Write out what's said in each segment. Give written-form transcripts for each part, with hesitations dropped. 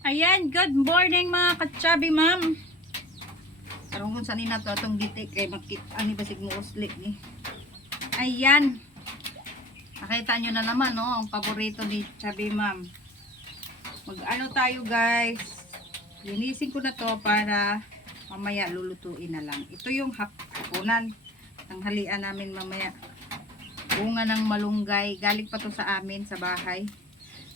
Ayan, good morning mga katsabi ma'am. Karong kung saan na to itong gitik kay makit ani basig mo usli ni. Ayan. Nakita nyo na naman no, ang paborito ni Chabi ma'am. Mag-ano tayo guys. Linisin ko na to para mamaya lulutuin na lang. Ito yung hapunan. Tanghalian namin mamaya. Bunga ng malunggay. Galing pa to sa amin sa bahay.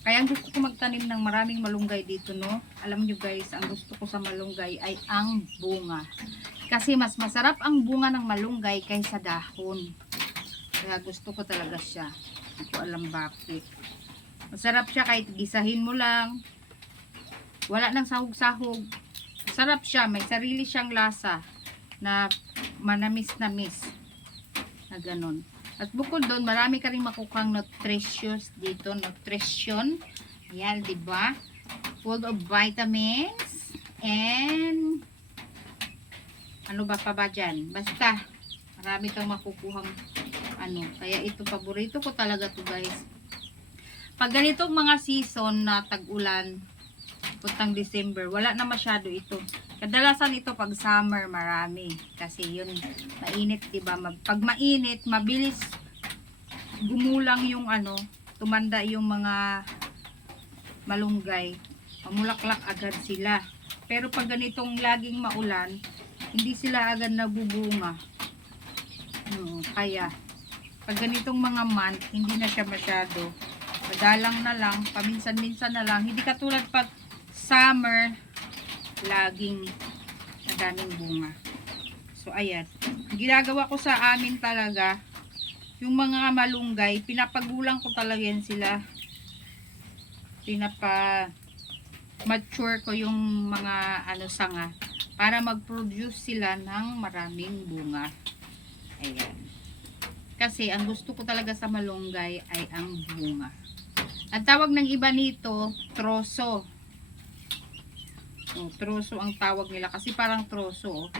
Kaya gusto ko magtanim ng maraming malunggay dito, no? Alam nyo guys, ang gusto ko sa malunggay ay ang bunga. Kasi mas masarap ang bunga ng malunggay kaysa dahon. Kaya gusto ko talaga siya. Hindi ko alam bakit. Masarap siya kahit gisahin mo lang. Wala nang sahog-sahog. Masarap siya. May sarili siyang lasa na manamis-namis. Na ganun. At bukod doon, marami ka rin makukuhang nutritious dito. Nutrition. Ayan, diba? Full of vitamins. And ano ba pa ba dyan? Basta, marami kang makukuhang ano. Kaya ito, paborito ko talaga to guys. Pag ganitong mga season na tag-ulan, putang December, wala na masyado ito. Kadalasan ito pag summer marami. Kasi yun, mainit, diba? Pag mainit, mabilis gumulang yung ano, tumanda yung mga malunggay. Mamulaklak agad sila. Pero pag ganitong laging maulan, hindi sila agad nabubunga. Kaya, pag ganitong mga month, hindi na siya masyado. Madalang na lang, paminsan-minsan na lang. Hindi katulad pag summer, laging madaming bunga. So ayan, ginagawa ko sa amin talaga yung mga malunggay, pinapagulang ko talaga yan sila, mature ko yung mga ano sanga para mag-produce sila ng maraming bunga. Ayan, kasi ang gusto ko talaga sa malunggay ay ang bunga. Ang tawag ng iba nito, troso. Troso ang tawag nila kasi parang troso.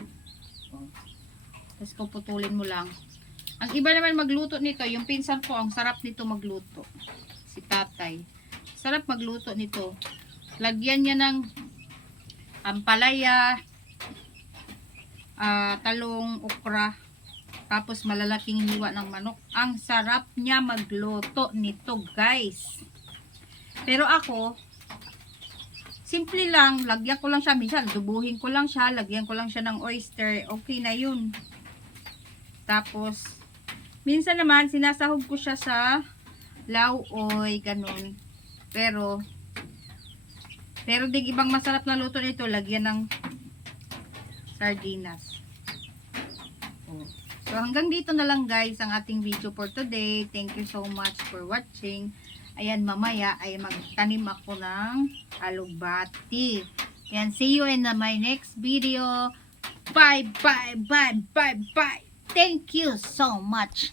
Tapos puputulin mo lang. Ang iba naman magluto nito, yung pinsan ko, ang sarap nito magluto. Si tatay. Sarap magluto nito. Lagyan niya ng ampalaya, talong, okra, tapos malalaking hiwa ng manok. Ang sarap niya magluto nito guys. Pero ako, simple lang, lagyan ko lang siya, minsan dubuhin ko lang siya, lagyan ko lang siya ng oyster, okay na yun. Tapos, minsan naman, sinasahog ko siya sa lauoy, ganun. Pero dig ibang masarap na luto nito, lagyan ng sardinas. So, hanggang dito na lang guys, ang ating video for today. Thank you so much for watching. Ayan, mamaya ay magtanim ako ng alugbati. Ayan, see you in my next video. Bye, bye, bye, bye, bye. Thank you so much.